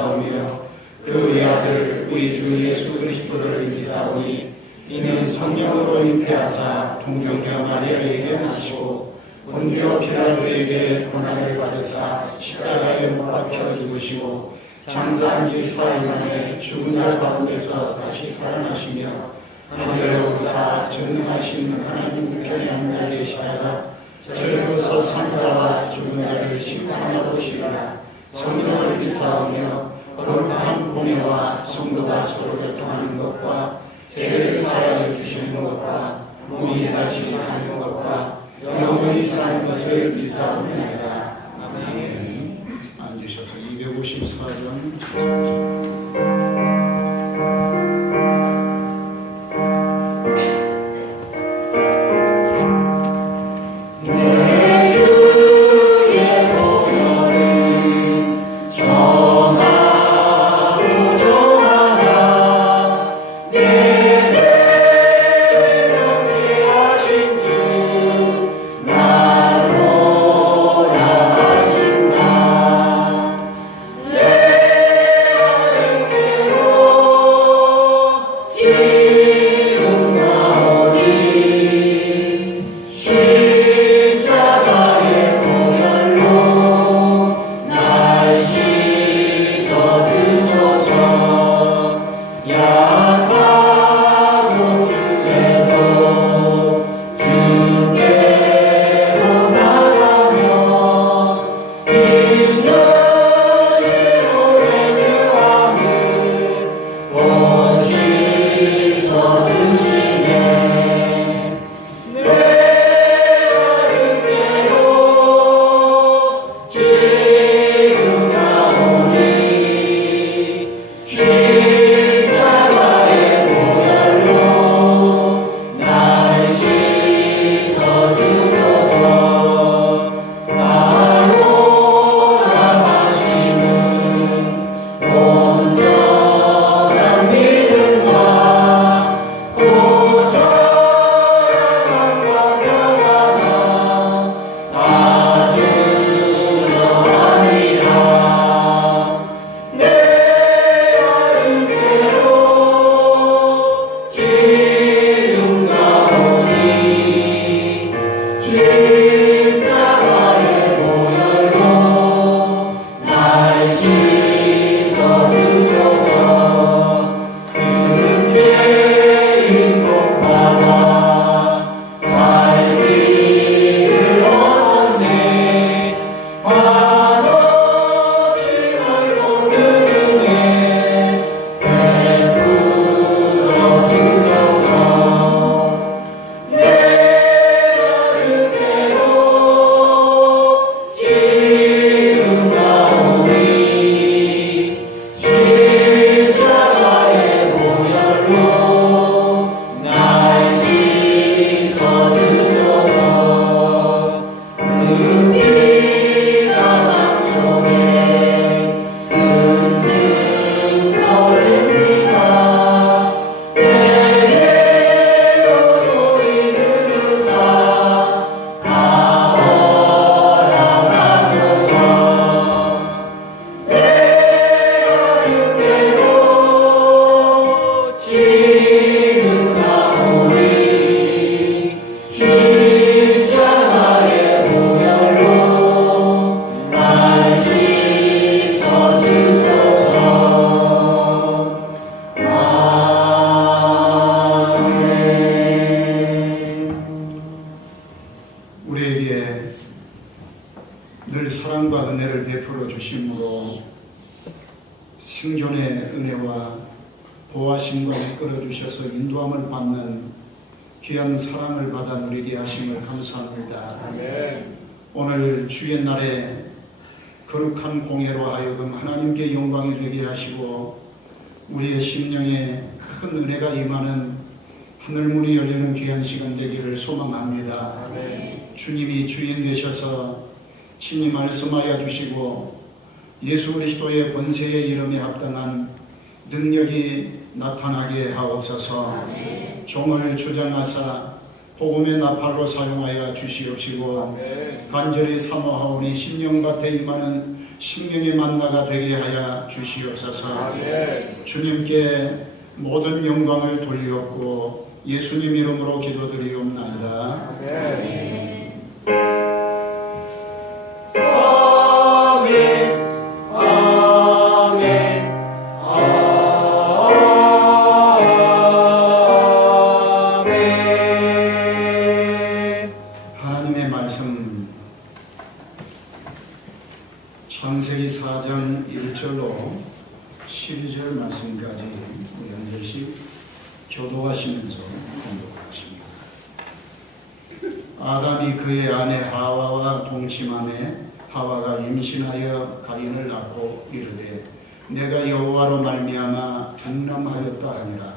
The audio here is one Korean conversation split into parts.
주옵사오며 그 외아들 우리 주 예수 그리스도를 믿사오니 이는 성령으로 잉태하사 동정녀 마리아에게 태어나시고 본디오 필라도에게 고난을 받으사 십자가에 못 박혀 죽으시고 장사한 지 사흘 만에 죽은 자 가운데서 다시 살아나시며 하늘로 오르사 전능하신 하나님 편에 앉아 계시다가 저리로서 산자와 죽은 자를 심판하러 오시리라. 성령을 믿사오며 거룩한 공예와 성도가 서로 교통하는 것과 죄를 사하여 주시는 것과 몸이 다시 사는 것과 영원히 사는 것을 믿사옵나이다. 아멘. 앉으셔서 254장 사랑과 은혜를 베풀어 주심으로 생존의 은혜와 보호하심과 이끌어 주셔서 인도함을 받는 귀한 사랑을 받아 누리게 하심을 감사합니다. 아멘. 오늘 주의 날에 거룩한 공예로 하여금 하나님께 영광이 되게 하시고 우리의 심령에 큰 은혜가 임하는 하늘문이 열리는 귀한 시간 되기를 소망합니다. 아멘. 주님이 주인 되셔서 친히 말씀하여 주시고 예수 그리스도의 권세의 이름에 합당한 능력이 나타나게 하옵소서. 아멘. 종을 주장하사 복음의 나팔로 사용하여 주시옵시고 아멘. 간절히 사모하오니 10년 gat에 임하는 생명의 만나가 되게 하여 주시옵소서. 아멘. 주님께 모든 영광을 돌리옵고 예수님 이름으로 기도드리옵나이다. 아멘. 하나님의 말씀 창세기 4장 1절로 12절 말씀까지 우리 한 절씩 교도하시면서 공독하십니다. 아담이 그의 아내 하와와 동침하매 하와가 임신하여 가인을 낳고 이르되 내가 여호와로 말미암아 둔남하였다 하니라.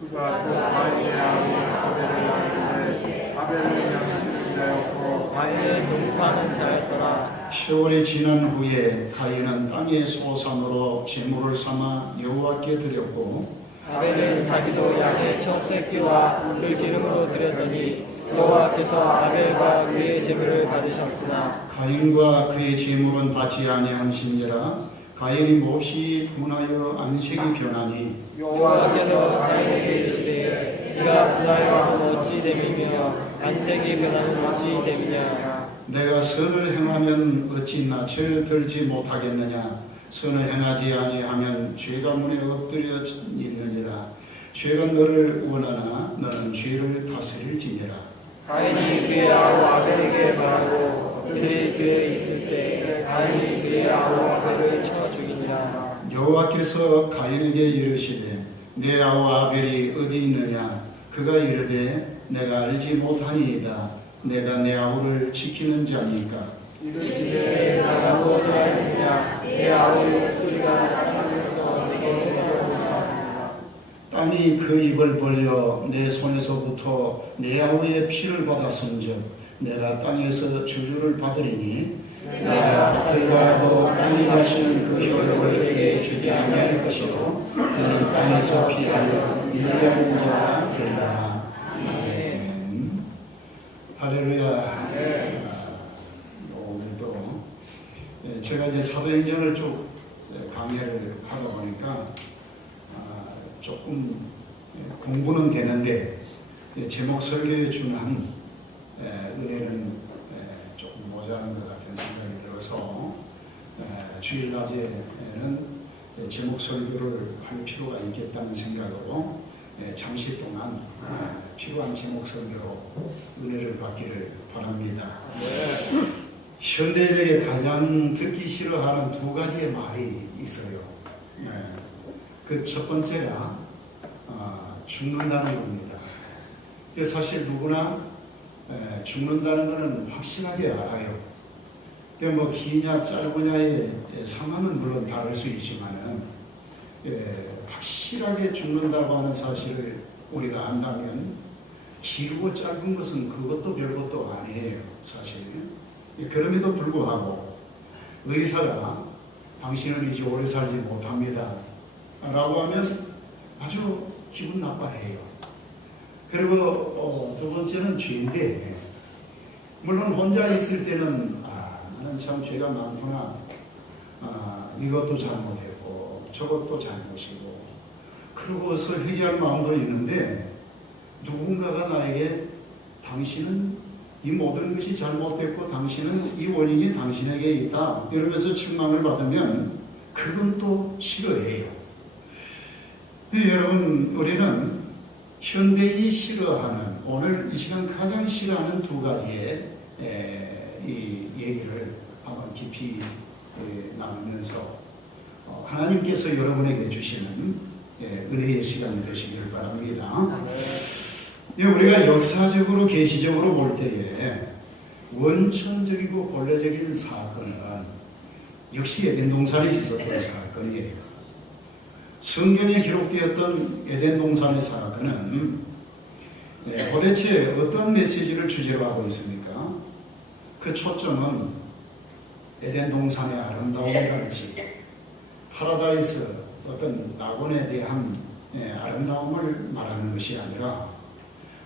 그가 그 가인의 아벨을 낳았는데 아벨은 양식을 자였고 가인은 농사하는 자였더라. 세월이 지난 후에 가인은 땅의 소산으로 제물을 삼아 여호와께 드렸고 아벨은 자기도 양의 첫 새끼와 그 기름으로 드렸더니 여호와께서 아벨과 그의 제물을 받으셨구나. 가인과 그의 제물은 받지 아니하신지라. 가인이 몹시 분하여 안색이 변하니 여호와께서 가인에게 이르시되 네가 분하여 하면 어찌 됨이며 안색이 변하면 어찌 됨이냐. 내가 선을 행하면 어찌 낯을 들지 못하겠느냐. 선을 행하지 아니하면 죄가 문에 엎드려 있느니라. 죄가 너를 원하나 너는 죄를 다스릴지니라. 가인이 그의 아우 아벨에게 말하고 그들이 들에 있을 때 가인이 그의 아우 아벨을 쳐 죽이니라. 여호와께서 가인에게 이르시되 내 아우 아벨이 어디 있느냐. 그가 이르되 내가 알지 못하니이다. 내가 내 아우를 지키는 자니까. 이르시되 내가 무엇을 하였느냐. 내 아우의 목소리가 땅에서 내게 들려오느냐. 땅이 그 입을 벌려 내 손에서부터 내 아우의 피를 받았은즉 내가 땅에서 저주를 받으리니 내가 하늘과도 땅이 가시는 그 혈육을 내게 주지 아니할 것이요 너는 땅에서 피하여 밀려는 자가 되리라. 아멘. 할렐루야. 오늘도 제가 이제 사도행전을 쭉 강의를 하다 보니까 조금 공부는 되는데 제목 설교에 준한 은혜는 조금 모자란 것 같은 생각이 들어서 주일낮에는 제목 설교를 할 필요가 있겠다는 생각으로 잠시 동안 필요한 제목 설교로 은혜를 받기를 바랍니다. 현대인에게 가장 듣기 싫어하는 두 가지의 말이 있어요. 그 첫 번째가 죽는다는 겁니다. 사실 누구나 죽는다는 것은 확실하게 알아요. 뭐 기냐 짧으냐의 상황은 물론 다를 수 있지만은 확실하게 죽는다고 하는 사실을 우리가 안다면 길고 짧은 것은 그것도 별것도 아니에요. 사실. 그럼에도 불구하고 의사가 당신은 이제 오래 살지 못합니다 라고 하면 아주 기분 나빠해요. 그리고 두 번째는 죄인데 물론 혼자 있을 때는 나는 참 죄가 많구나, 이것도 잘못했고 저것도 잘못이고 그러고서 회개할 마음도 있는데 누군가가 나에게 당신은 이 모든 것이 잘못됐고 당신은 이 원인이 당신에게 있다 이러면서 책망을 받으면 그건 또 싫어해요. 여러분, 우리는 현대인이 싫어하는, 오늘 이 시간 가장 싫어하는 두 가지의 이 얘기를 한번 깊이 나누면서 하나님께서 여러분에게 주시는 은혜의 시간이 되시기를 바랍니다. 우리가 역사적으로 계시적으로 볼 때에 원천적이고 본래적인 사건은 역시 에덴 동산에 있었던 사건이에요. 성경에 기록되었던 에덴 동산의 사건은 도대체 어떤 메시지를 주제로 하고 있습니까? 그 초점은 에덴 동산의 아름다움이랄지 파라다이스 어떤 낙원에 대한 아름다움을 말하는 것이 아니라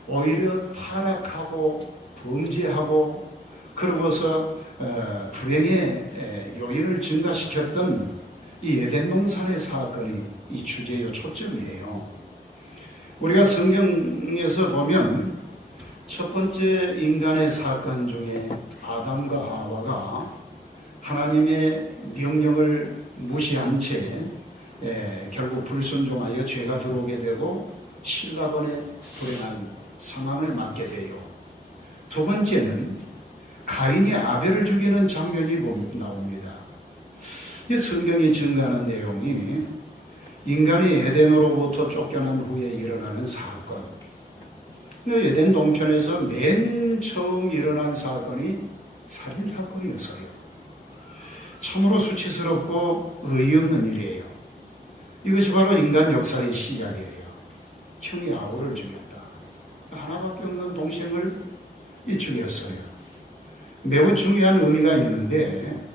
오히려 타락하고 범죄하고 그러고서 불행의 요인을 증가시켰던 이 에덴 동산의 사건이 이 주제의 초점이에요. 우리가 성경에서 보면 첫 번째 인간의 사건 중에 아담과 하와가 하나님의 명령을 무시한 채 결국 불순종하여 죄가 들어오게 되고 신라번의 불행한 상황을 맞게 돼요. 두 번째는 가인이 아벨을 죽이는 장면이 나옵니다. 이 성경이 증가하는 내용이 인간이 에덴으로부터 쫓겨난 후에 일어나는 사건. 에덴 동편에서 맨 처음 일어난 사건이 살인사건이었어요. 참으로 수치스럽고 의의 없는 일이에요. 이것이 바로 인간 역사의 시작이에요. 형이 아우를 죽였다. 하나밖에 없는 동생을 죽였어요. 매우 중요한 의미가 있는데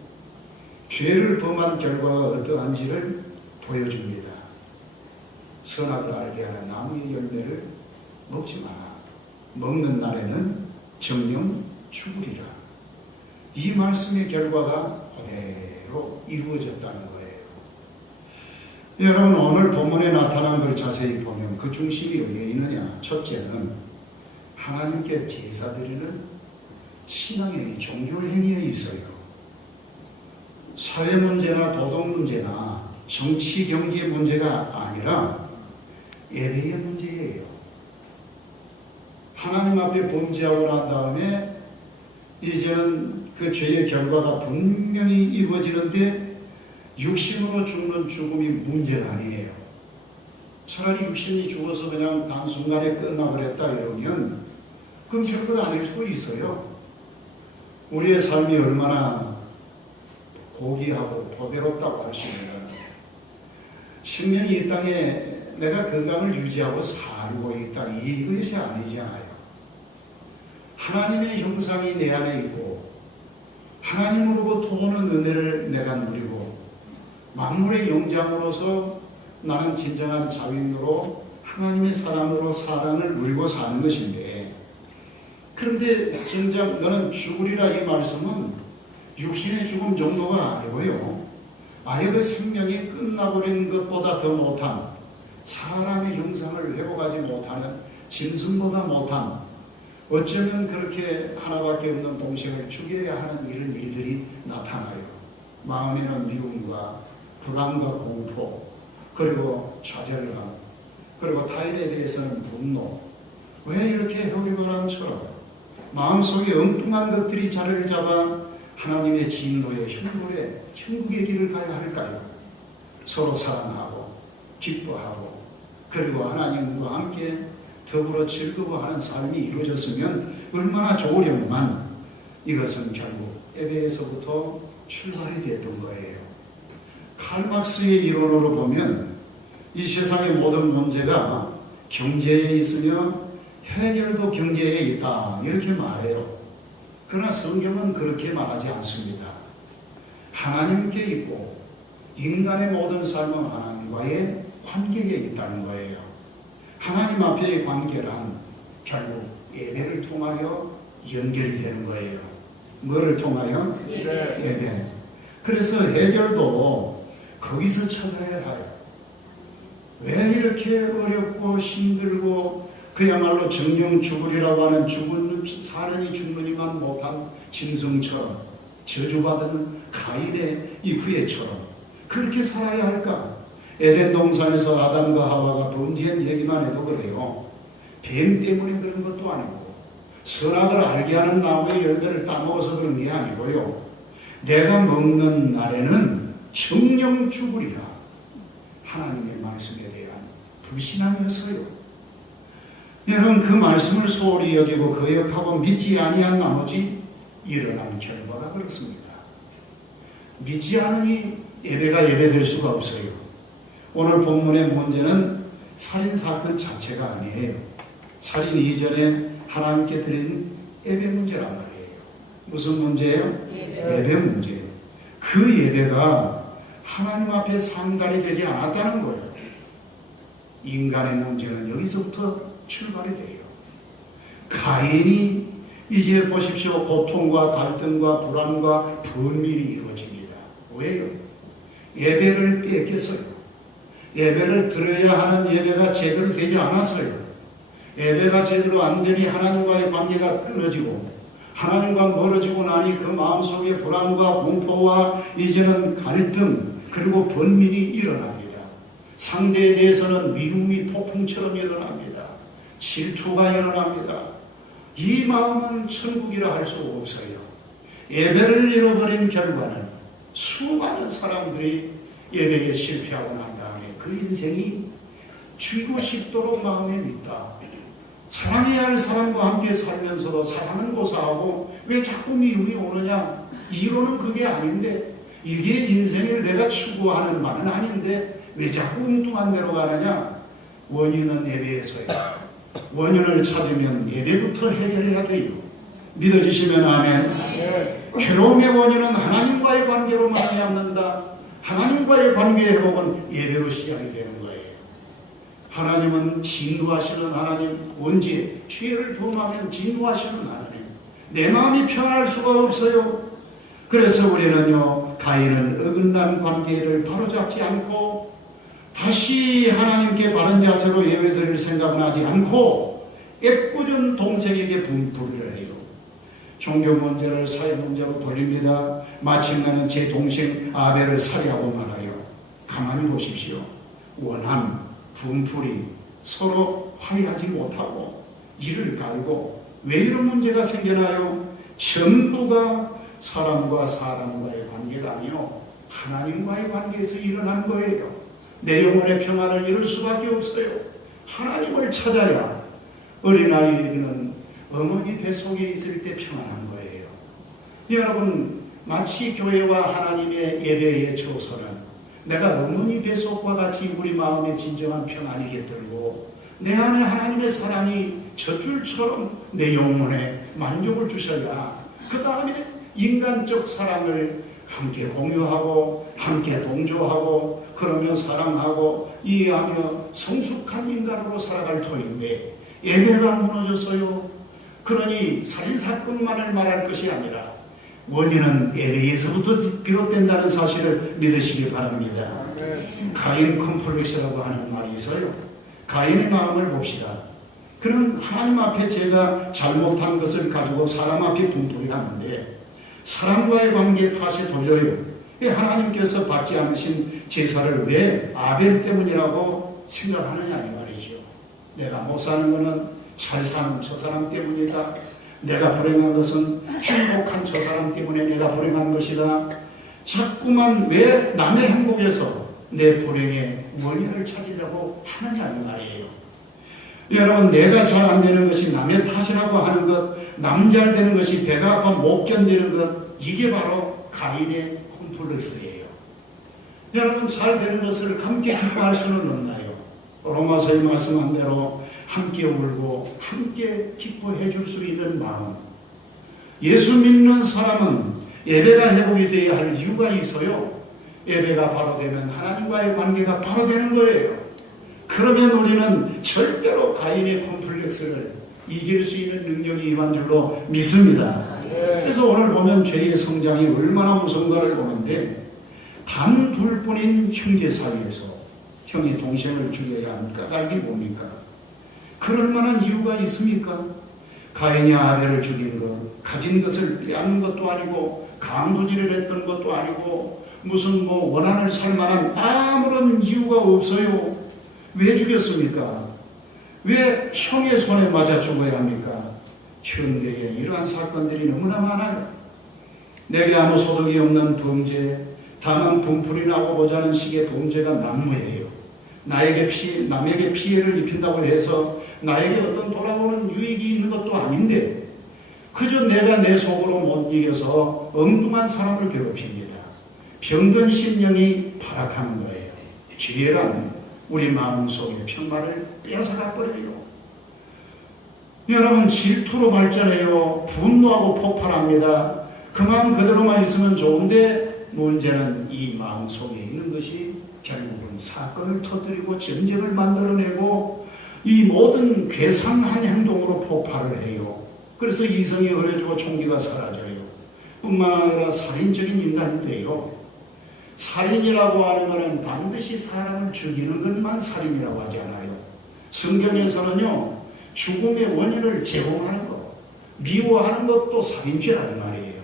죄를 범한 결과가 어떠한지를 보여줍니다. 선악을 알게 하는 나무의 열매를 먹지 마라. 먹는 날에는 정령 죽으리라. 이 말씀의 결과가 그대로 이루어졌다는 거예요. 여러분, 오늘 본문에 나타난 걸 자세히 보면 그 중심이 어디에 있느냐? 첫째는 하나님께 제사드리는 신앙행위, 종교행위에 있어요. 사회 문제나 도덕 문제나 정치 경제 문제가 아니라 예배의 문제예요. 하나님 앞에 범죄하고 난 다음에 이제는 그 죄의 결과가 분명히 이루어지는데 육신으로 죽는 죽음이 문제가 아니에요. 차라리 육신이 죽어서 그냥 단순간에 끝나버렸다 이러면 그럼 별것 아닐 수도 있어요. 우리의 삶이 얼마나 고귀하고 보배롭다고 할 수 있는 생명이 이 땅에 내가 건강을 유지하고 살고 있다 이것이 아니잖아요. 하나님의 형상이 내 안에 있고 하나님으로부터 오는 은혜를 내가 누리고 만물의 영장으로서 나는 진정한 자유인으로 하나님의 사랑으로 사랑을 누리고 사는 것인데, 그런데 정작 너는 죽으리라 이 말씀은 육신의 죽음 정도가 아니고요, 아예 그 생명이 끝나버린 것보다 더 못한, 사람의 형상을 회복하지 못하는, 짐승보다 못한, 어쩌면 그렇게 하나밖에 없는 동생을 죽여야 하는 이런 일들이 나타나요. 마음에는 미움과 불안과 공포, 그리고 좌절감, 그리고 타인에 대해서는 분노. 왜 이렇게 해오리바람처럼 마음속에 엉뚱한 것들이 자리를 잡아 하나님의 진노의 흉노에 천국의 길을 가야 할까요? 서로 사랑하고 기뻐하고 그리고 하나님과 함께 더불어 즐거워하는 삶이 이루어졌으면 얼마나 좋으련만 이것은 결국 에베에서부터 출발이 됐던 거예요. 칼막스의 이론으로 보면 이 세상의 모든 문제가 경제에 있으며 해결도 경제에 있다 이렇게 말해요. 그러나 성경은 그렇게 말하지 않습니다. 하나님께 있고 인간의 모든 삶은 하나님과의 관계에 있다는 거예요. 하나님 앞에의 관계란 결국 예배를 통하여 연결이 되는 거예요. 뭐를 통하여? 예배. 그래서 해결도 거기서 찾아야 해요. 왜 이렇게 어렵고 힘들고 그야말로 정령 죽으리라고 하는 사람이 죽느니만 못한 짐승처럼 저주받은 가인의 이 후예처럼 그렇게 살아야 할까? 에덴 동산에서 아담과 하와가 범죄한 얘기만 해도 그래요. 뱀 때문에 그런 것도 아니고 선악을 알게 하는 나무의 열매를 따먹어서 그런 게 아니고요. 내가 먹는 날에는 정령 죽으리라. 하나님의 말씀에 대한 불신앙이었어요. 여러분, 그 말씀을 소홀히 여기고 거역하고 믿지 아니한 나머지 일어나는 결과가 그렇습니다. 믿지 않으니 예배가 예배될 수가 없어요. 오늘 본문의 문제는 살인사건 자체가 아니에요. 살인 이전에 하나님께 드린 예배 문제란 말이에요. 무슨 문제예요? 예배 문제예요. 그 예배가 하나님 앞에 상달이 되지 않았다는 거예요. 인간의 문제는 여기서부터 출발이 돼요. 가인이 이제 보십시오. 고통과 갈등과 불안과 분밀이 이루어집니다. 왜요? 예배를 뺏겼어요. 예배를 드려야 하는 예배가 제대로 되지 않았어요. 예배가 제대로 안 되니 하나님과의 관계가 끊어지고 하나님과 멀어지고 나니 그 마음속에 불안과 공포와 이제는 갈등 그리고 번민이 일어납니다. 상대에 대해서는 미움이 폭풍처럼 일어납니다. 질투가 일어납니다. 이 마음은 천국이라 할 수 없어요. 예배를 잃어버린 결과는 수많은 사람들이 예배에 실패하고 난 다음에 그 인생이 죽고 싶도록 마음에 밉다. 사랑해야 할 사람과 함께 살면서도 사랑은 고사하고 왜 자꾸 미움이 오느냐? 이론은 그게 아닌데, 이게 인생을 내가 추구하는 바는 아닌데 왜 자꾸 엉뚱한 데로 가느냐? 원인은 예배에서야. 원인을 찾으면 예배부터 해결해야 돼요. 믿어지시면 아멘. 괴로움의 원인은 하나님과의 관계로 말미암는다. 하나님과의 관계 회복은 예배로 시작이 되는 거예요. 하나님은 진노하시는 하나님, 언제 죄를 범하면 진노하시는 하나님. 내 마음이 평안할 수가 없어요. 그래서 우리는요, 가인은 어긋난 관계를 바로잡지 않고 다시 하나님께 바른 자세로 예배드릴 생각은 하지 않고 애꿎은 동생에게 분풀이를 해요. 종교 문제를 사회 문제로 돌립니다. 마침내는 제 동생 아벨을 살해하고 말아요. 가만히 보십시오. 원한, 분풀이 서로 화해하지 못하고 이를 갈고 왜 이런 문제가 생겨나요? 전부가 사람과 사람과의 관계가 아니요 하나님과의 관계에서 일어난 거예요. 내 영혼의 평안을 이룰 수밖에 없어요. 하나님을 찾아야 어린아이는 어머니 뱃속에 있을 때 평안한 거예요. 여러분, 마치 교회와 하나님의 예배의 초소는 내가 어머니 뱃속과 같이 우리 마음의 진정한 평안이 깃들고 내 안에 하나님의 사랑이 젖줄처럼 내 영혼에 만족을 주셔야 그 다음에 인간적 사랑을 함께 공유하고 함께 동조하고 그러며 사랑하고 이해하며 성숙한 인간으로 살아갈 터인데 예배가 무너졌어요. 그러니 살인사건만을 말할 것이 아니라 원인은 예배에서부터 비롯된다는 사실을 믿으시기 바랍니다. 가인 컴플렉스라고 하는 말이 있어요. 가인의 마음을 봅시다. 그러면 하나님 앞에 제가 잘못한 것을 가지고 사람 앞에 분풀이하는데 사람과의 관계에 다시 돌려요. 하나님께서 받지 않으신 제사를 왜 아벨 때문이라고 생각하느냐 이 말이죠. 내가 못 사는 것은 잘 사는 저 사람 때문이다. 내가 불행한 것은 행복한 저 사람 때문에 내가 불행한 것이다. 자꾸만 왜 남의 행복에서 내 불행의 원인을 찾으려고 하느냐 이 말이에요. 여러분, 내가 잘 안 되는 것이 남의 탓이라고 하는 것, 남 잘 되는 것이 배가 아파 못 견디는 것, 이게 바로 가인의 콤플렉스예요. 여러분, 잘 되는 것을 함께 기뻐할 수는 없나요? 로마서에 말씀한 대로 함께 울고 함께 기뻐해 줄 수 있는 마음. 예수 믿는 사람은 예배가 회복이 되어야 할 이유가 있어요. 예배가 바로 되면 하나님과의 관계가 바로 되는 거예요. 그러면 우리는 절대로 가인의 콤플렉스를 이길 수 있는 능력이 임한 줄로 믿습니다. 그래서 오늘 보면 죄의 성장이 얼마나 무서운가를 보는데 단 둘뿐인 형제 사이에서 형이 동생을 죽여야 하는 까닭이 뭡니까? 그럴 만한 이유가 있습니까? 가인이 아벨을 죽인 것, 가진 것을 빼앗는 것도 아니고 강도질을 했던 것도 아니고 무슨 원한을 살 만한 아무런 이유가 없어요. 왜 죽였습니까? 왜 형의 손에 맞아 죽어야 합니까? 현대에 이러한 사건들이 너무나 많아요. 내게 아무 소득이 없는 범죄, 다만 분풀이 나고 보자는 식의 범죄가 난무해요. 남에게 피해를 입힌다고 해서 나에게 어떤 돌아오는 유익이 있는 것도 아닌데 그저 내가 내 속으로 못 이겨서 엉뚱한 사람을 괴롭힙니다. 병든 심령이 타락하는 거예요. 죄란 우리 마음속의 평화를 뺏어가 버려요. 여러분, 질투로 발전해요. 분노하고 폭발합니다. 그 마음 그대로만 있으면 좋은데 문제는 이 마음속에 있는 것이 결국은 사건을 터뜨리고 전쟁을 만들어내고 이 모든 괴상한 행동으로 폭발을 해요. 그래서 이성이 흐려지고 총기가 사라져요. 뿐만 아니라 살인적인 인간이 돼요. 살인이라고 하는 것은 반드시 사람을 죽이는 것만 살인이라고 하지 않아요. 성경에서는요, 죽음의 원인을 제공하는 것, 미워하는 것도 살인죄라는 말이에요.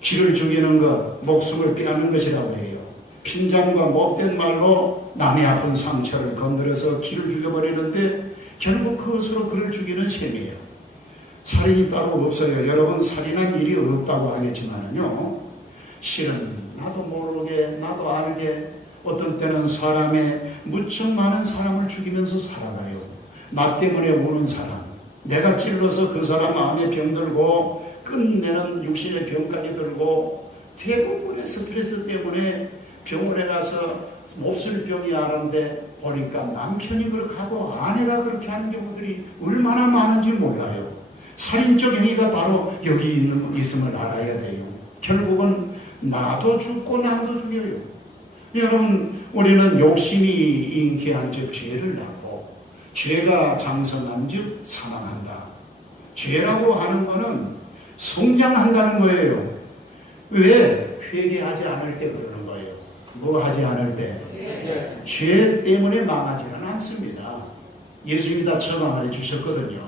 기를 죽이는 것, 목숨을 빼앗는 것이라고 해요. 핀잔과 못된 말로 남의 아픈 상처를 건드려서 기를 죽여버리는데 결국 그것으로 그를 죽이는 셈이에요. 살인이 따로 없어요. 여러분, 살인한 일이 없다고 하겠지만요, 실은 나도 모르게 나도 알게 어떤 때는 사람의 무척 많은 사람을 죽이면서 살아가요. 나 때문에 우는 사람, 내가 찔러서 그 사람 마음에 병들고 끝내는 육신의 병까지 들고 대부분의 스트레스 때문에 병원에 가서 몹쓸 병이 아는데 보니까 남편이 그렇게 하고 아내가 그렇게 하는 경우들이 얼마나 많은지 몰라요. 살인적 행위가 바로 여기 있음을 알아야 돼요. 결국은 나도 죽고 남도 죽여요. 여러분, 우리는 욕심이 잉태한 즉 죄를 낳고 죄가 장성한 즉 사망한다. 죄라고 하는 것은 성장한다는 거예요. 왜? 회개하지 않을 때 그러는 거예요. 뭐 하지 않을 때? 죄 때문에 망하지는 않습니다. 예수님이 다 처방해 주셨거든요.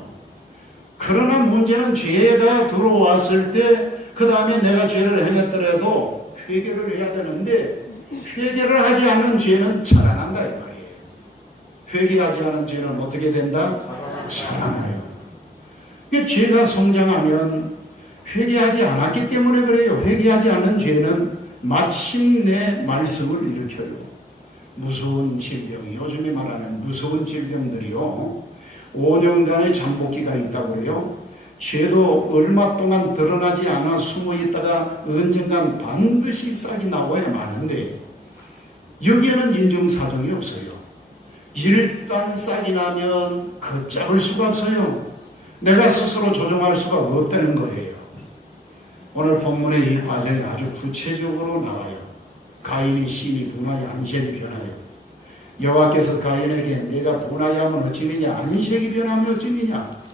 그러나 문제는 죄가 들어왔을 때 그 다음에 내가 죄를 행했더라도 회개를 해야 되는데 회개를 하지 않는 죄는 자라난다 이 말이에요. 회개하지 않은 죄는 어떻게 된다? 자라나요. 죄가 성장하면 회개하지 않았기 때문에 그래요. 회개하지 않은 죄는 마침내 말썽을 일으켜요. 무서운 질병이, 요즘에 말하는 무서운 질병들이요, 5년간의 잠복기가 있다고 해요. 죄도 얼마 동안 드러나지 않아 숨어 있다가 언젠간 반드시 싹이 나와야 마는데 여기에는 인정사정이 없어요. 일단 싹이 나면 걷잡을 수가 없어요. 내가 스스로 조정할 수가 없다는 거예요. 오늘 본문의 이 과정이 아주 구체적으로 나와요. 가인이 심히 분하여 안색이 변하여. 여호와께서 가인에게 네가 분하여하면 어찌느냐, 안색이 변하면 어찌느냐.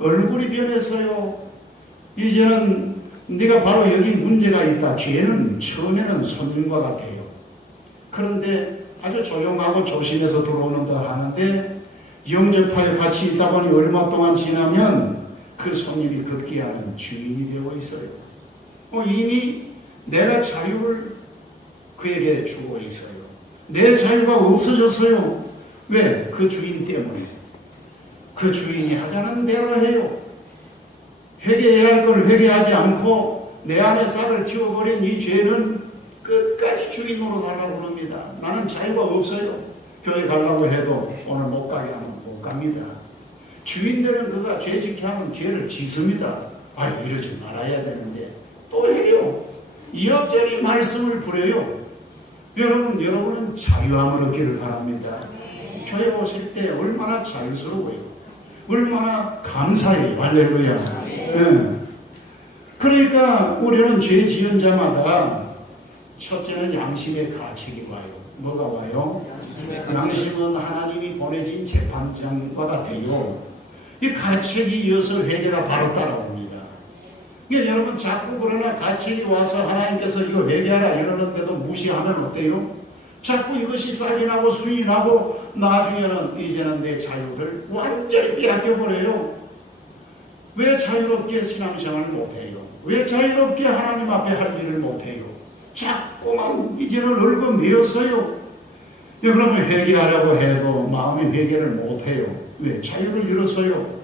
얼굴이 변해서요. 이제는 네가 바로 여기 문제가 있다. 죄는 처음에는 손님과 같아요. 그런데 아주 조용하고 조심해서 들어오는다 하는데 영접하여 같이 있다 보니 얼마 동안 지나면 그 손님이 급기야는 주인이 되어 있어요. 이미 내가 자유를 그에게 주고 있어요. 내 자유가 없어졌어요. 왜? 그 주인 때문에. 그 주인이 하자는 대로 해요. 회개해야 할 걸 회개하지 않고 내 안에 싹을 틔워버린 이 죄는 끝까지 주인 노릇하려고 합니다. 나는 자유가 없어요. 교회 가려고 해도 오늘 못 가게 하면 못 갑니다. 주인들은 그가 죄 짓게 하면 죄를 짓습니다. 이러지 말아야 되는데 또 해요. 이럭저럭 말씀을 부려요. 여러분은 자유함을 얻기를 바랍니다. 교회 오실 때 얼마나 자유스러워요. 얼마나 감사해요. 할렐루야. 네. 그러니까 우리는 죄 지은 자마다 첫째는 양심의 가책이 와요. 뭐가 와요? 양심은 하나님이 보내진 재판장과 같아요. 이 가책이 이어서 회개가 바로 따라옵니다. 그러니까 여러분 자꾸 그러나 가책이 와서 하나님께서 이거 회개하라 이러는데도 무시하면 어때요? 자꾸 이것이 싹이 나고 수이 나고 나중에는 이제는 내 자유를 완전히 빼앗겨버려요. 왜 자유롭게 신앙생활을 못해요? 왜 자유롭게 하나님 앞에 할 일을 못해요? 자꾸만 이제는 얽어매였어요. 그러면 회개하려고 해도 마음의 회개를 못해요. 왜? 자유를 잃어서요.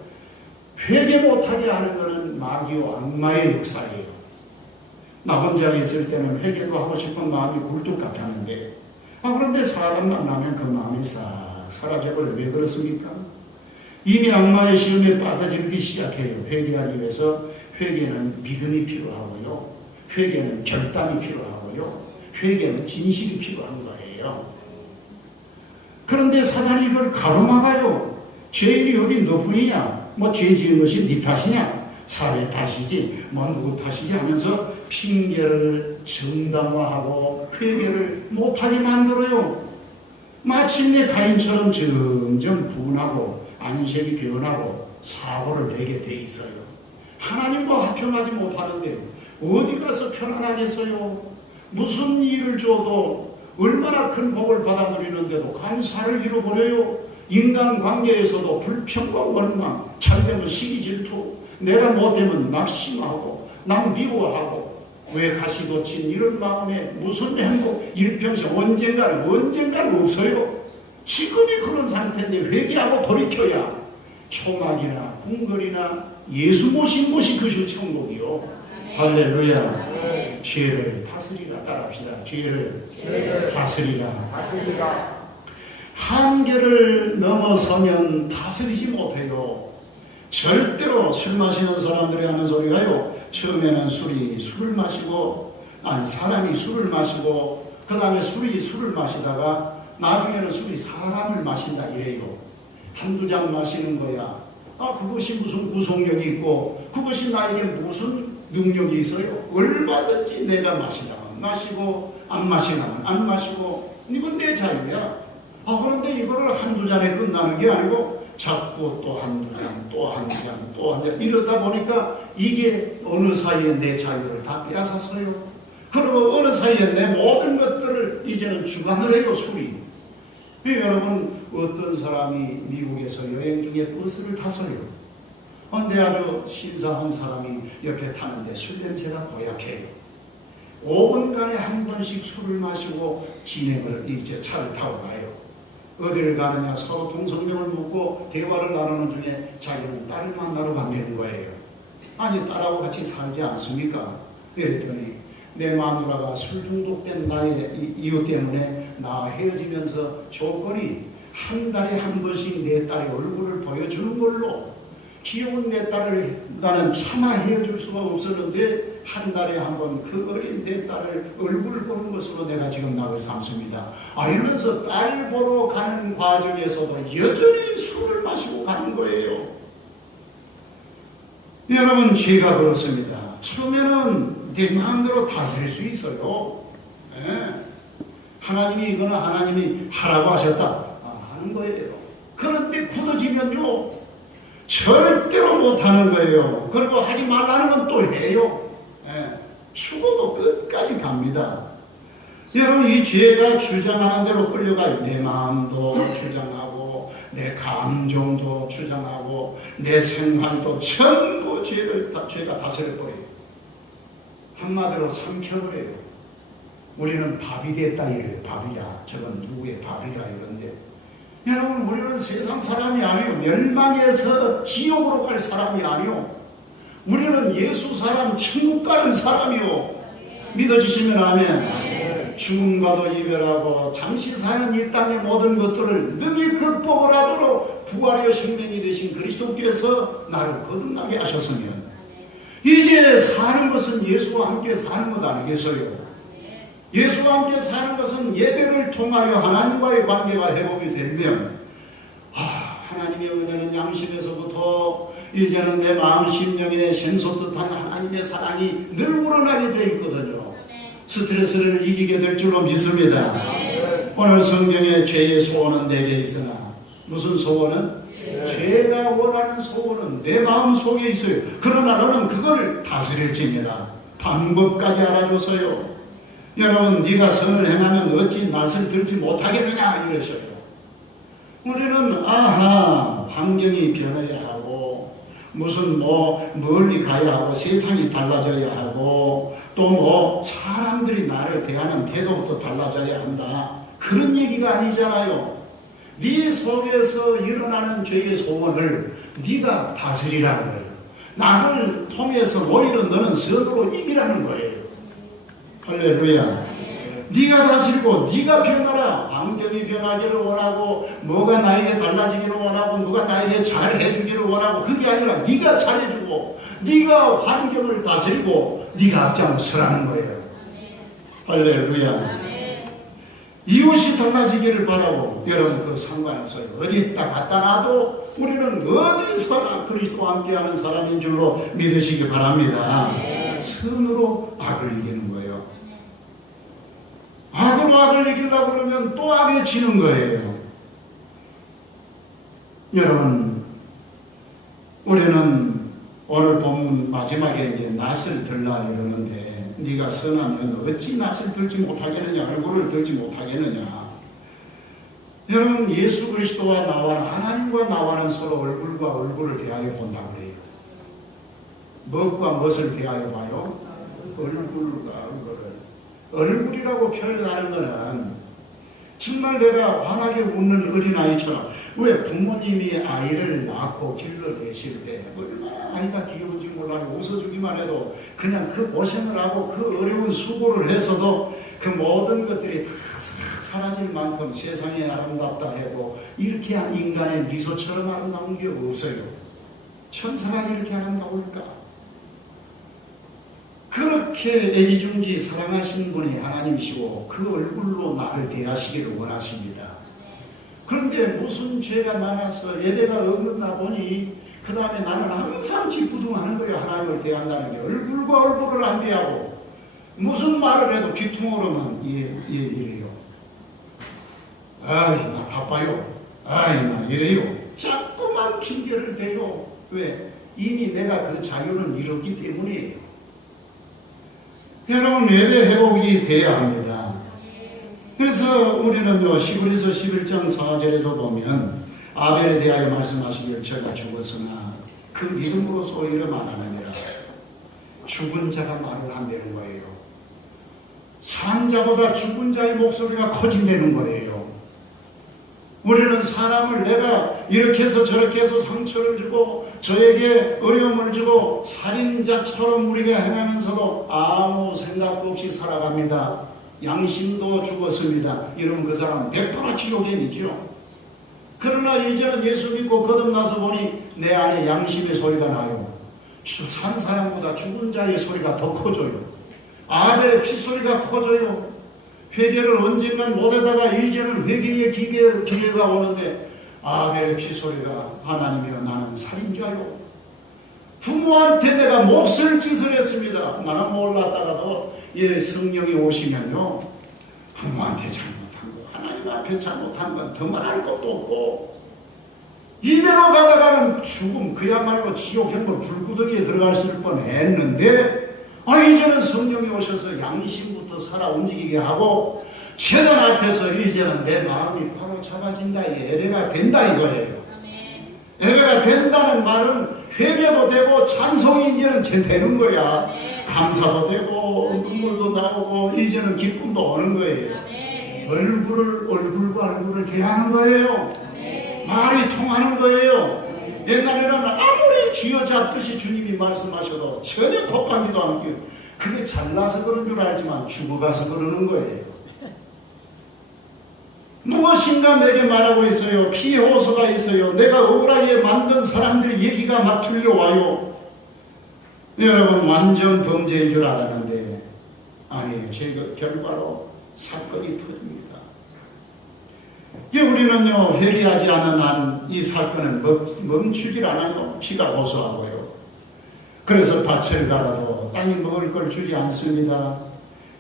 회개 못하게 하는 것은 마귀와 악마의 역사예요. 나 혼자 있을 때는 회개도 하고 싶은 마음이 굴뚝 같았는데 그런데 사람 만나면 그 마음이 싹 사라져버려. 왜 그렇습니까? 이미 악마의 시험에 빠져들기 시작해요. 회개하기 위해서 회개는 믿음이 필요하고요. 회개는 결단이 필요하고요. 회개는 진실이 필요한 거예요. 그런데 사단이 이걸 가로막아요. 죄인이 어디 너뿐이냐? 죄 지은 것이 네 탓이냐? 사회 탓이지 누구 탓이지 하면서 핑계를 정당화하고 회개를 못하게 만들어요. 마침내 가인처럼 점점 분하고 안색이 변하고 사고를 내게 돼 있어요. 하나님과 화평하지 못하는데 어디 가서 편안하겠어요? 무슨 일을 줘도 얼마나 큰 복을 받아 누리는데도 감사를 잃어버려요. 인간관계에서도 불평과 원망, 잘되면 시기 질투, 내가 못되면 낙심하고 남 미워하고 왜 가시도친 이런 마음에 무슨 행복, 일평생 언젠가는 없어요. 지금이 그런 상태인데 회개하고 돌이켜야 초막이나 궁궐이나 예수 모신 곳이 그것이 천국이요. 할렐루야. 죄를 다스리라. 따라합시다. 죄를 다스리라. 한계를 넘어서면 다스리지 못해요. 절대로 술 마시는 사람들이 하는 소리가요, 처음에는 술을 마시고, 사람이 술을 마시고 그 다음에 술을 마시다가 나중에는 술이 사람을 마신다 이래요. 한두 잔 마시는 거야. 그것이 무슨 구속력이 있고 그것이 나에게 무슨 능력이 있어요? 얼마든지 내가 마시다면 마시고 안 마시다면 안 마시고, 이건 내 자유야. 그런데 이거를 한두 잔에 끝나는 게 아니고 자꾸 또 한두 잔, 또 한두 잔, 또 한 잔 이러다 보니까 이게 어느 사이에 내 자유를 다 빼앗았어요. 그리고 어느 사이에 내 모든 것들을 이제는 주관을 해요, 술이. 여러분, 어떤 사람이 미국에서 여행 중에 버스를 탔어요. 근데 아주 신사한 사람이 옆에 타는데 술 냄새가 고약해요. 5분간에 한 번씩 술을 마시고 이제 차를 타고 가요. 어디를 가느냐 서로 동성명을 묻고 대화를 나누는 중에 자기는 딸을 만나러 간다는 거예요. 딸하고 같이 살지 않습니까? 그랬더니 내 마누라가 술 중독된 나의 이유 때문에 나와 헤어지면서 조건이 한 달에 한 번씩 내 딸의 얼굴을 보여주는 걸로, 귀여운 내 딸을 나는 차마 헤어질 수가 없었는데 한 달에 한 번 그 어린 내 딸을 얼굴을 보는 것으로 내가 지금 낙을 삼습니다. 이러면서 딸 보러 가는 과정에서도 여전히 술을 마시고 가는 거예요. 여러분, 죄가 그렇습니다. 처음에는 내 마음대로 다스릴 수 있어요. 하나님이 이거는 하나님이 하라고 하셨다 하는 거예요. 그런데 굳어지면요 절대로 못하는 거예요. 그리고 하지 말라는 건 또 해요. 죽어도 끝까지 갑니다. 여러분, 이 죄가 주장하는 대로 끌려가요. 내 마음도 주장하고 내 감정도 주장하고 내 생활도 전부 죄가 다스려버려요. 한마디로 삼켜버려요. 우리는 밥이 됐다 이래요. 밥이야. 저건 누구의 밥이다 이런데, 여러분, 우리는 세상 사람이 아니요, 멸망해서 지옥으로 갈 사람이 아니요, 우리는 예수 사람, 천국 가는 사람이요. 믿어주시면 아멘. 죽음과도 이별하고 잠시 사는 이 땅의 모든 것들을 능히 극복을 하도록 부활의 생명이 되신 그리스도께서 나를 거듭나게 하셨으면 이제 사는 것은 예수와 함께 사는 것 아니겠어요? 예수와 함께 사는 것은 예배를 통하여 하나님과의 관계가 회복이 되면, 하나님의 은혜는 양심에서부터 이제는 내 마음 심령에 샘솟듯한 하나님의 사랑이 늘 우러나게 되어 있거든요. 스트레스를 이기게 될 줄로 믿습니다. 오늘 성경에 죄의 소원은 내게 있으나, 무슨 소원은? 죄가 원하는 소원은 내 마음 속에 있어요. 그러나 너는 그걸 다스릴지니라. 방법까지 알아줘서요. 여러분, 네가 선을 행하면 어찌 낯을 들지 못하겠느냐 이러셔요. 우리는 환경이 변해야 하고 무슨 멀리 가야 하고 세상이 달라져야 하고 또 사람들이 나를 대하는 태도부터 달라져야 한다, 그런 얘기가 아니잖아요. 네 속에서 일어나는 죄의 소원을 네가 다스리라는 거예요. 나를 통해서 오히려 너는 선으로 이기라는 거예요. 할렐루야. 네가 다스리고 네가 변하라. 환경이 변하기를 원하고 뭐가 나에게 달라지기를 원하고 누가 나에게 잘해주기를 원하고, 그게 아니라 네가 잘해주고 네가 환경을 다스리고 네가 앞장을 서라는 거예요. 할렐루야. 이웃이 달라지기를 바라고, 여러분 그 상관없어요. 어디다 갖다 놔도 우리는 어디서나 그리스도와 함께하는 사람인 줄로 믿으시기 바랍니다. 선으로 악을 이기는 거예요. 악으로 악을 이기려고 그러면 또 악에 지는 거예요. 여러분, 우리는 오늘 본문 마지막에 이제 낯을 들라 이러는데 네가 선하면 어찌 낯을 들지 못하겠느냐, 얼굴을 들지 못하겠느냐. 여러분, 예수 그리스도와 나와 하나님과 나와는 서로 얼굴과 얼굴을 대하여 본다고 그래요. 무엇과 무엇을 대하여 봐요? 얼굴과 얼굴을. 얼굴이라고 표현하는 것은 정말 내가 환하게 웃는 어린아이처럼, 왜 부모님이 아이를 낳고 길러내실 때 얼마나 아이가 귀여운지 몰라요. 웃어주기만 해도 그냥 그 고생을 하고 그 어려운 수고를 해서도 그 모든 것들이 다 사라질 만큼 세상에 아름답다 해도 이렇게 한 인간의 미소처럼 아름다운 게 없어요. 천사가 이렇게 아름다울까? 그렇게 애지중지 사랑하신 분이 하나님이시고 그 얼굴로 나를 대하시기를 원하십니다. 그런데 무슨 죄가 많아서 예배가 없나 보니 그 다음에 나는 항상 짓부둥하는 거예요. 하나님을 대한다는 게 얼굴과 얼굴을 안 대하고 무슨 말을 해도 귀퉁으로만 이래요. 아이 나 바빠요. 아이 나 이래요. 자꾸만 핑계를 대요. 왜? 이미 내가 그 자유를 잃었기 때문이에요. 여러분, 예배 회복이 돼야 합니다. 그래서 우리는 시브리서 11장 4절에도 보면 아벨에 대하여 말씀하시길 저가 죽었으나 그 믿음으로서 오히려 말하느니라. 죽은 자가 말을 한다는 거예요. 산 자보다 죽은 자의 목소리가 커진다는 거예요. 우리는 사람을 내가 이렇게 해서 저렇게 해서 상처를 주고 저에게 어려움을 주고 살인자처럼 우리가 행하면서도 아무 생각도 없이 살아갑니다. 양심도 죽었습니다. 이러면 그 사람은 100% 지옥인이죠. 그러나 이제는 예수 믿고 거듭나서 보니 내 안에 양심의 소리가 나요. 산 사람보다 죽은 자의 소리가 더 커져요. 아벨의 피소리가 커져요. 회개를 언젠간 못하다가 이제는 회개의 기회가 오는데 아벨의 피소리가 하나님이여 나는 살인자요. 부모한테 내가 몹쓸 짓을 했습니다. 나는 몰랐다가도 성령이 오시면요 부모한테 잘못한 거, 하나님 앞에 잘못한 건 더 말할 것도 없고 이대로 가다가는 죽음, 그야말로 지옥 행물 불구덩이에 들어갔을 뻔했는데 이제는 성령이 오셔서 양심부터 살아 움직이게 하고 제단 앞에서 이제는 내 마음이 바로 잡아진다, 예배가 된다 이거예요. 예배가 된다는 말은 회개도 되고 찬송이 이제는 되는 거야. 감사도 되고 눈물도 나오고 이제는 기쁨도 오는 거예요. 얼굴과 얼굴을 대하는 거예요. 말이 통하는 거예요. 옛날에는 아무리 쥐어잡듯이 주님이 말씀하셔도 전혀 콧방귀도 안 끼고 그게 잘나서 그런 줄 알지만 죽어가서 그러는 거예요. 무엇인가 내게 말하고 있어요. 피해 호소가 있어요. 내가 억울하게 만든 사람들이 얘기가 막 들려와요. 여러분, 완전 범죄인 줄 알았는데 아니에요. 제가 결과로 사건이 터집니다. 우리는요 회개하지 않은 한 이 사건은 멈추질 않아요. 피가 호소하고요. 그래서 밭을 갈아도 땅이 먹을 걸 주지 않습니다.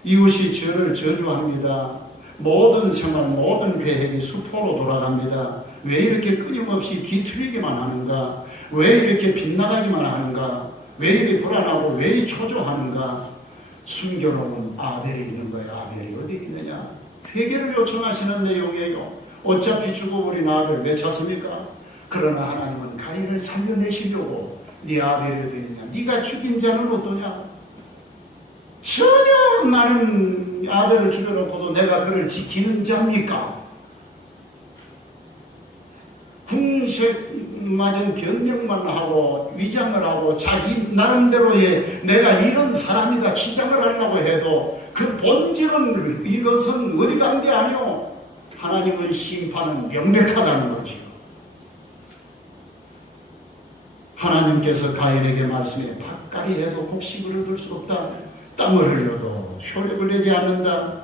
이웃이 저를 저주합니다. 모든 생활, 모든 계획이 수포로 돌아갑니다. 왜 이렇게 끊임없이 뒤틀리기만 하는가? 왜 이렇게 빗나가기만 하는가? 왜 이렇게 불안하고 왜 이렇게 초조하는가? 숨겨놓은 아벨이 있는 거예요. 아벨이 어디 있느냐? 회개를 요청하시는 내용이에요. 어차피 죽어버린 아벨 왜 찾습니까? 그러나 하나님은 가인을 살려내시려고 네 아벨이 어디 있느냐? 네가 죽인 자는 어떠냐? 전혀 나는 아벨을 죽여놓고도 내가 그를 지키는 자입니까? 궁색 맞은 변명만 하고 위장을 하고 자기 나름대로의 내가 이런 사람이다 치장을 하려고 해도 그 본질은 이것은 어디 간 게 아니오. 하나님의 심판은 명백하다는 거죠. 하나님께서 가인에게 말씀해 밭갈이 해도 곡식을 얻을 수 없다. 땀을 흘려도 효력을 내지 않는다.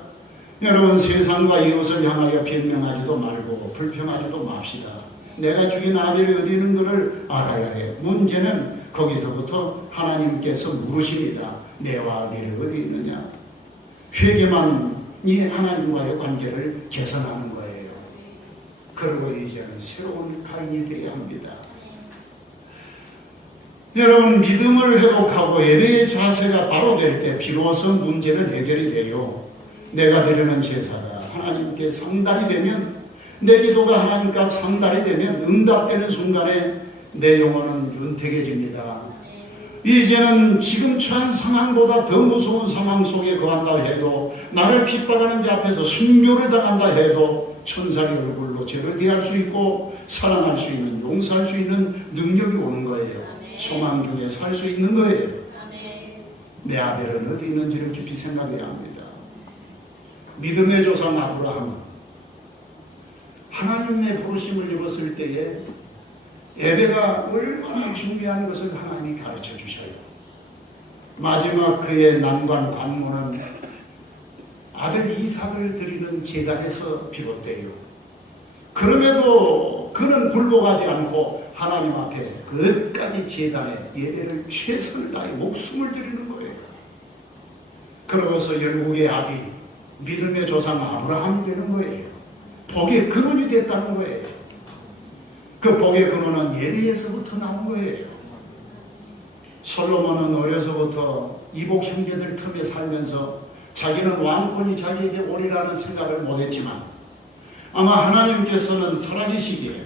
여러분, 세상과 이웃을 향하여 변명하지도 말고 불평하지도 맙시다. 내가 죽인 아벨이 어디 있는 것을 알아야 해. 문제는 거기서부터 하나님께서 물으십니다. 내와 아벨이 어디 있느냐? 회개만 이 하나님과의 관계를 개선하는 거예요. 그리고 이제는 새로운 가인이 되어야 합니다. 여러분, 믿음을 회복하고 예배의 자세가 바로 될 때 비로소 문제는 해결이 돼요. 내가 드리는 제사가 하나님께 상달이 되면, 내 기도가 하나님께 상달이 되면 응답되는 순간에 내 영혼은 윤택해집니다. 이제는 지금 처한 상황보다 더 무서운 상황 속에 거한다 해도, 나를 핍박하는 자 앞에서 순교를 당한다 해도 천사의 얼굴로 죄를 대할 수 있고 사랑할 수 있는, 용서할 수 있는 능력이 오는 거예요. 소망 중에 살 수 있는 거예요. 내 아벨은 어디 있는지를 깊이 생각해야 합니다. 믿음의 조상 아브라함은 하나님의 부르심을 입었을 때에 예배가 얼마나 중요한 것을 하나님이 가르쳐 주셔요. 마지막 그의 난관 관문은 아들 이삭을 드리는 제단에서 비롯돼요. 그럼에도 그는 굴복하지 않고 하나님 앞에 끝까지 제단에 예배를 최선을 다해 목숨을 드리는 거예요. 그러고서 열국의 아비, 믿음의 조상 아브라함이 되는 거예요. 복의 근원이 됐다는 거예요. 그 복의 근원은 예배에서부터 나온 거예요. 솔로몬은 어려서부터 이복 형제들 틈에 살면서 자기는 왕권이 자기에게 오리라는 생각을 못했지만, 아마 하나님께서는 살아계시기에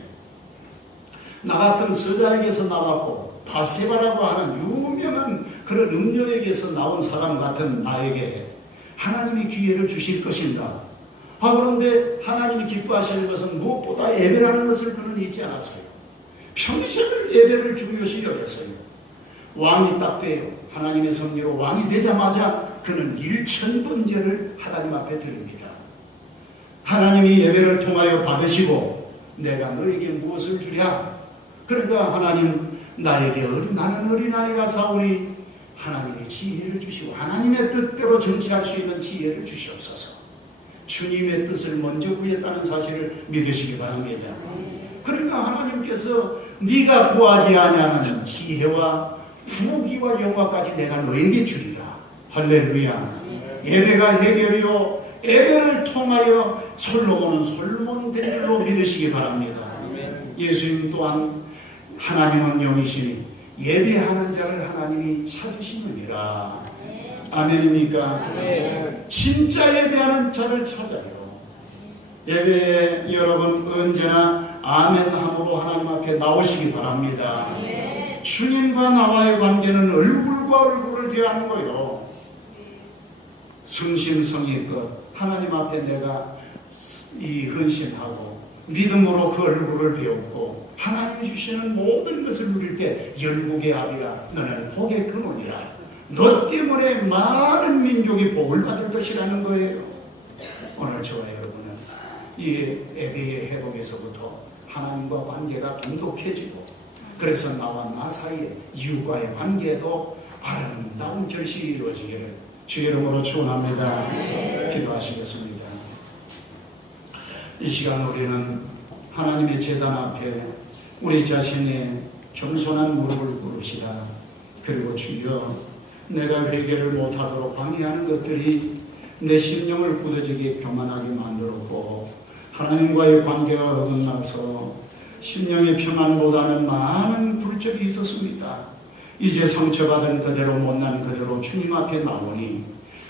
나 같은 서자에게서 나왔고 바세바라고 하는 유명한 그런 음녀에게서 나온 사람 같은 나에게 하나님이 기회를 주실 것인가. 그런데 하나님이 기뻐하시는 것은 무엇보다 예배라는 것을 그는 잊지 않았어요. 평생을 예배를 중요시 여겼어요. 왕이 딱 돼요. 하나님의 섭리로 왕이 되자마자 그는 1000번제를 하나님 앞에 드립니다. 하나님이 예배를 통하여 받으시고 내가 너에게 무엇을 주랴? 그러니까 하나님, 나는 어린아이가 사오니 하나님의 지혜를 주시고 하나님의 뜻대로 정치할 수 있는 지혜를 주시옵소서. 주님의 뜻을 먼저 구했다는 사실을 믿으시기 바랍니다. 그러니까 하나님께서 네가 구하지 아니하는 지혜와 부귀와 영광까지 내가 너에게 주리라. 할렐루야. 예배가 해결이요, 예배를 통하여 솔로몬은 솔몬 된 줄로 믿으시기 바랍니다. 예수님 또한 하나님은 영이시니 예배하는 자를 하나님이 찾으시느니라. 아멘입니까? 진짜 예배하는 자를 찾아요. 예배에 여러분 언제나 아멘함으로 하나님 앞에 나오시기 바랍니다. 주님과 나와의 관계는 얼굴과 얼굴을 대하는 거예요. 성심성의껏 하나님 앞에 내가 헌신하고 믿음으로 그 얼굴을 배웠고 하나님이 주시는 모든 것을 누릴 때 열국의 아비라, 너는 복의 근원이라, 너 때문에 많은 민족이 복을 받을 것이라는 거예요. 오늘 저와 여러분은 이 예배의 회복에서부터 하나님과 관계가 돈독해지고, 그래서 나와 나 사이에 이웃과의 관계도 아름다운 결실이 이루어지기를 주의 이름으로 축원합니다. 기도하시겠습니다. 이 시간 우리는 하나님의 제단 앞에 우리 자신의 겸손한 무릎을 꿇읍시다. 그리고 주여, 내가 회개를 못하도록 방해하는 것들이 내 심령을 굳어지게 교만하게 만들었고 하나님과의 관계가 어긋나서 심령의 평안보다는 많은 굴절이 있었습니다. 이제 상처받은 그대로 못난 그대로 주님 앞에 나오니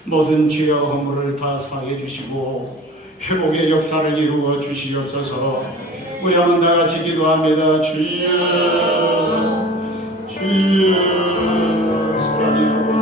모든 죄와 허물을 다 사해 주시고 회복의 역사를 이루어 주시옵소서. 우리 한번 다 같이 기도합니다. 주여, 주여, 사랑의 아버지,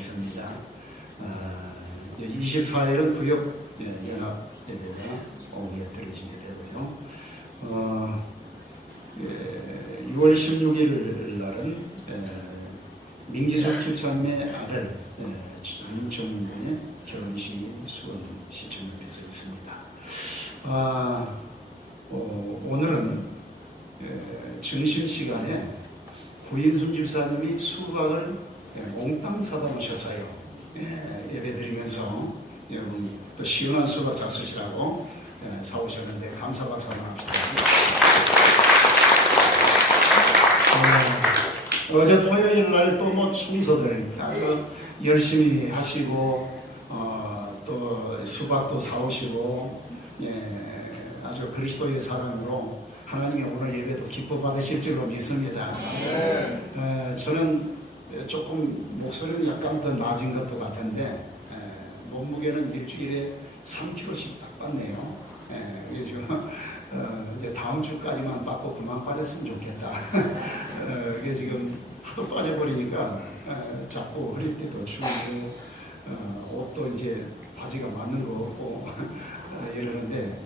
있습니다. 24일은 구역 연합 예배가 오후에 드려지게 되고요. 6월 16일 날은 민기석 집사님의 아들 안정민의 결혼식이 수원 시청역에서 있습니다. 오늘은 점심시간에 구인순 집사님이 수박을 몽땅 사다 놓으셔서요. 예배 드리면서 여러분 또 시원한 수박 잡수시라고 사오셨는데 감사 박수 한번 합시다. 어제 토요일 날 또 뭐 청소들 열심히 하시고 또 수박도 사오시고 아주 그리스도의 사랑으로 하나님의 오늘 예배도 기뻐 받으실 줄로 믿습니다. 저는 조금 목소리는 약간 더 나아진 것도 같은데 몸무게는 일주일에 3kg씩 딱 빠네요. 지금 이제 다음 주까지만 빠고 그만 빠졌으면 좋겠다. 이게 지금 하도 빠져버리니까 자꾸 허리 때도 추고 옷도 이제 바지가 맞는 거 없고 이러는데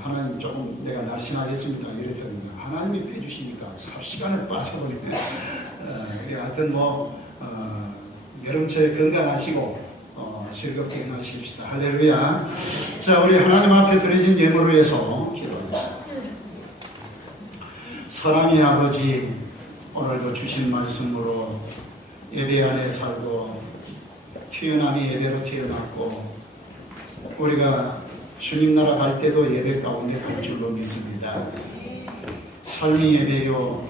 하나님 조금 내가 날씬하겠습니다 이랬더니 하나님이 빼주시니까 삽시간에 빠져버리네. 하여튼 여름철에 건강하시고 즐겁게 행하십시다. 할렐루야. 자, 우리 하나님 앞에 드려진 예물을 위해서 기도하겠습니다. 사랑의 아버지, 오늘도 주신 말씀으로 예배 안에 살고 태어남이 예배로 태어났고 우리가 주님 나라 갈 때도 예배 가운데 갈 줄로 믿습니다. 삶이 예배요,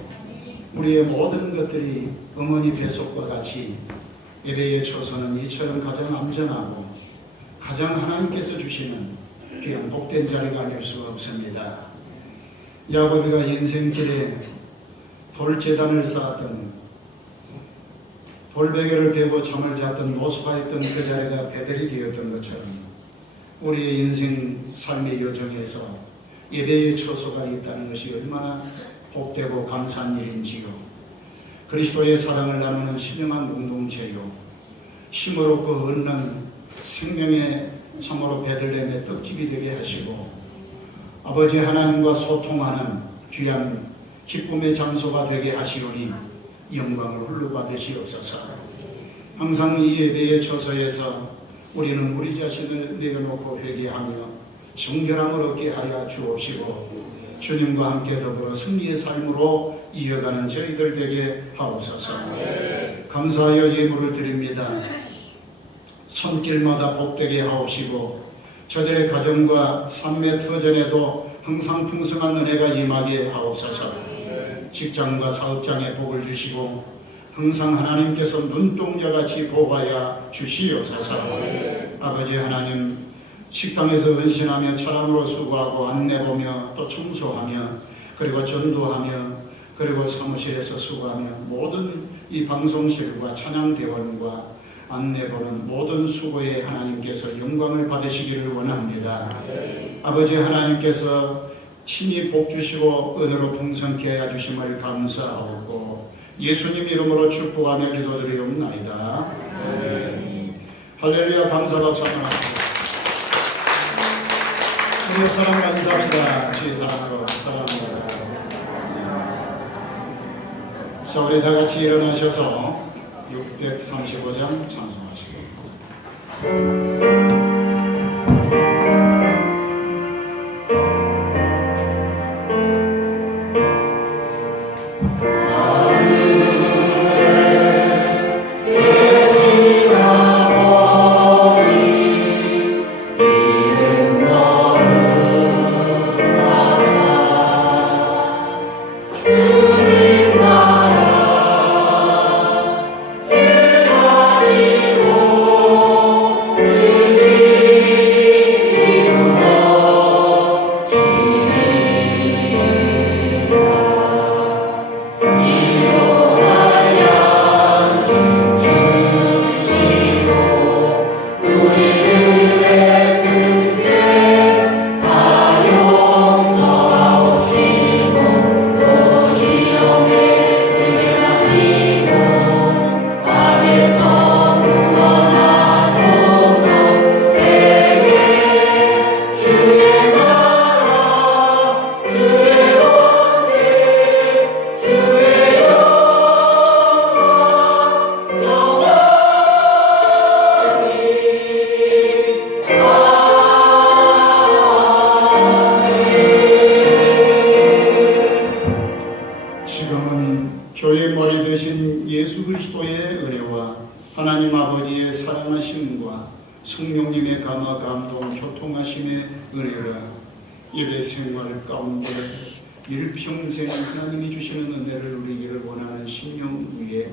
우리의 모든 것들이 어머니 뱃속과 같이 예배의 초소는 이처럼 가장 안전하고 가장 하나님께서 주시는 귀한 복된 자리가 아닐 수가 없습니다. 야곱이가 인생길에 돌재단을 쌓았던 돌베개를 베고 잠을 잤던 노숙하였던 그 자리가 베델이 되었던 것처럼 우리의 인생 삶의 여정에서 예배의 초소가 있다는 것이 얼마나 복되고 감사한 일인지요. 그리스도의 사랑을 나누는 신령한 공동체요, 힘을 얻고 얻는 생명의 참으로 베들레헴의 떡집이 되게 하시고 아버지 하나님과 소통하는 귀한 기쁨의 장소가 되게 하시오니 영광을 홀로 받으시옵소서. 항상 이 예배의 처소에서 우리는 우리 자신을 내려놓고 회개하며 정결함을 얻게 하여 주옵시고 주님과 함께 더불어 승리의 삶으로 이어가는 저희들 되게 하옵소서. 감사하여 예물을 드립니다. 손길마다 복되게 하옵시고 저들의 가정과 삶의 터전에도 항상 풍성한 은혜가 임하게 하옵소서. 직장과 사업장에 복을 주시고 항상 하나님께서 눈동자같이 보호하여 주시옵소서. 아버지 하나님, 식당에서 헌신하며 차량으로 수고하고 안내보며 또 청소하며 그리고 전도하며 그리고 사무실에서 수고하며 모든 이 방송실과 찬양대원과 안내보는 모든 수고에 하나님께서 영광을 받으시기를 원합니다. 아버지 하나님께서 친히 복 주시고 은혜로 풍성케 하여 주심을 감사하고 예수님 이름으로 축복하며 기도드리옵나이다. 할렐루야. 감사 박수 한번 하십시오. 우리 사랑과 인사합니다. 주의 사랑으로 사랑합니다. 자, 우리 다 같이 일어나셔서 635장 찬송하시겠습니다. 주 감동 교통하심의 은혜가 예배 생활 가운데 일평생 하나님이 주시는 은혜를 누리기를 원하는 심령 위에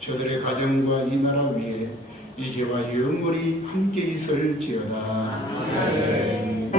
저들의 가정과 이 나라 위에 이제와 영원히 함께 있을지어다. 아멘.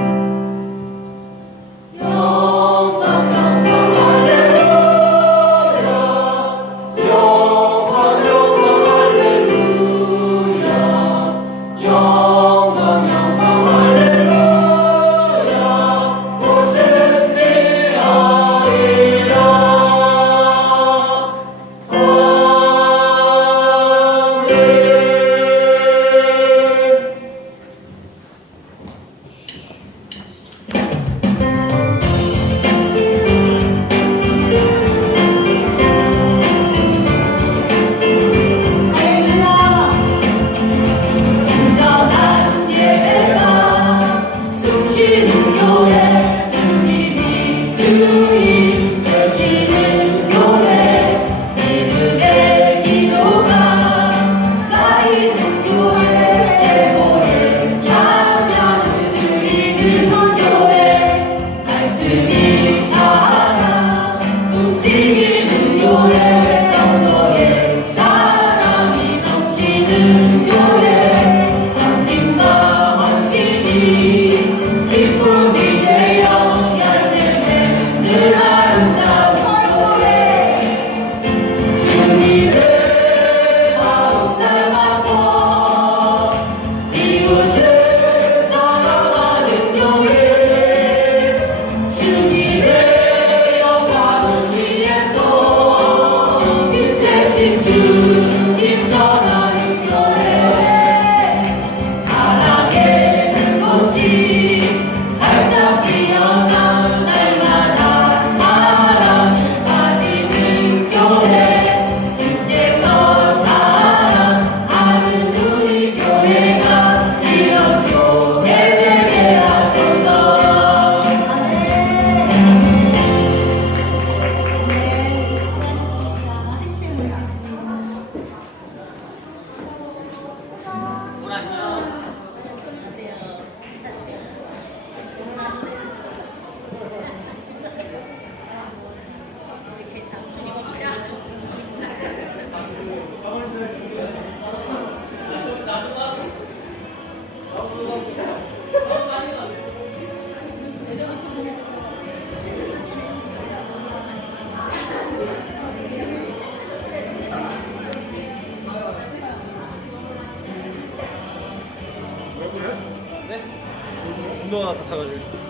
운동 하나 다쳐가지고